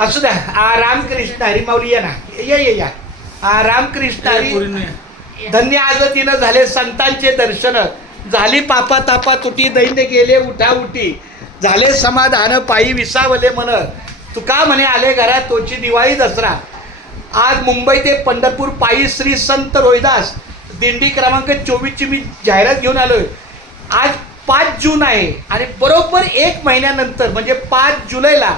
असू द्या. रामकृष्ण हरी माऊली या ना, या रामकृष्ण हरी. धन्य आज दिन झाले संतांचे दर्शन, झाली पापा तापा तुटी, दैन्य गेले उठा उठी, झाले समाधान पायी विसावले मन, तुका म्हणे आले घरात तोची दिवाळी दसरा. आज मुंबई ते पंढरपूर पायी श्री संत रोहिदास दिंडी क्रमांक 24ची मी जाहिरात घेऊन आलोय. आज 5 जून आहे आणि बरोबर 1 महिन्यानंतर म्हणजे 5 जुलैला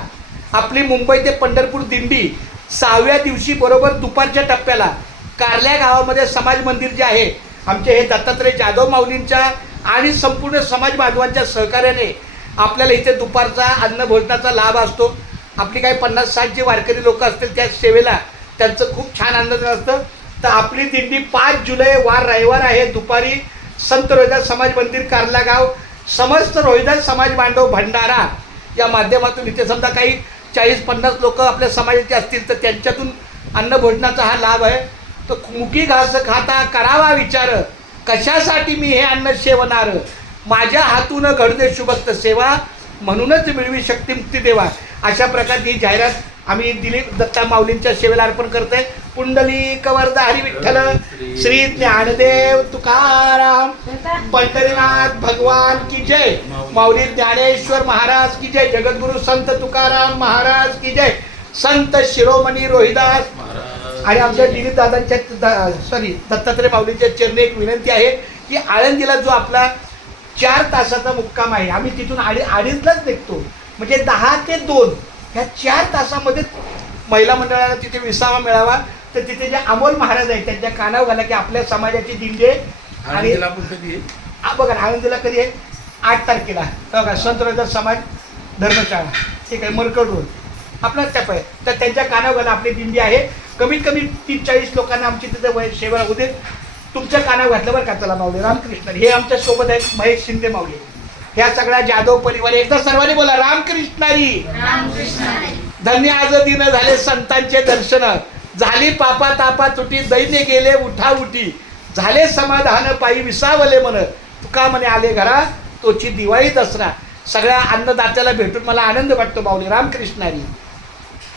आपली मुंबई ते पंढरपूर दिंडी 6व्या दिवशी बरोबर दुपारच्या टप्प्याला कारल्या गावामध्ये समाज मंदिर जे आहे आमचे हे दत्तात्रय जाधव माऊलींच्या आणि संपूर्ण समाज बांधवांच्या सहकार्याने आपल्याला इथे दुपारचा अन्न भोजनाचा लाभ असतो. आपली काही 50-60 जे वारकरी लोक असतील त्या सेवेला त्यांचं खूप छान आनंद असतं. तर आपली दिंडी 5 जुलै वार रविवार आहे दुपारी संत रोहिदास समाज मंदिर कारला गाव समस्त रोहिदास समाज बांधव भंडारा या माध्यमातून इथे समजा काही 40-50 लोक आपल्या समाजाचे असतील तर त्यांच्यातून अन्न भोजनाचा हा लाभ आहे. तर मुकी घास खाता करावा विचार, कशासाठी मी हे अन्न सेवनार, माझ्या हातून घडते शुभक्त सेवा, म्हणूनच मिळवी शक्ती मुक्ती देवा. अशा प्रकारची ही जाहिरात आम्ही दिली दत्ता माऊलींच्या सेवेला अर्पण करतोय. पुंडलिक वरदा हरी विठ्ठल, श्री ज्ञानदेव तुकाराम, पंढरीनाथ भगवान की जय, माऊली ज्ञानेश्वर महाराज की जय, जगद्गुरु संत तुकाराम महाराज की जय, संत शिरोमणी रोहिदास. आणि आमच्या दिलीप दादांच्या दत्तात्रय माऊलींच्या चरणी एक विनंती आहे की आळंदीला जो आपला 4 तासाचा मुक्काम आहे, आम्ही तिथून अडीचलाच निघतो, म्हणजे 10 ते 2 ह्या 4 तासामध्ये महिला मंडळाला तिथे विसावा मिळावा. तर तिथे जे अमोल महाराज आहेत त्यांच्या कानावर घाला की आपल्या समाजाची दिंडी आणि बघा आळंदीला कधी आहे 8 तारखेला बघा संत रोहिदास समाज धर्मशाळा, ठीक आहे, मरकड रोड आपलाच टप आहे. तर त्यांच्या कानावर घाला आपली दिंडी आहे. कमीत कमी 30-40 लोकांना आमची तिथे सेवा होऊ दे. तुमच्या कानावर घातलं बरं का. चला माऊली रामकृष्ण. हे आमच्या सोबत आहेत महेश शिंदे माऊली, ह्या सगळ्या जाधव परिवार. एकदा सर्वांनी बोला रामकृष्णारी. धन्य आज दिन झाले संतांचे दर्शन, झाली पापा तापा तुटी, दैन्य गेले उठा उठी, झाले समाधान पायी विसावले मन, तुका म्हणे आले घरा तोची दिवाळी दसरा. सगळ्या अन्नदात्याला भेटून मला आनंद वाटतो माऊली रामकृष्णारी.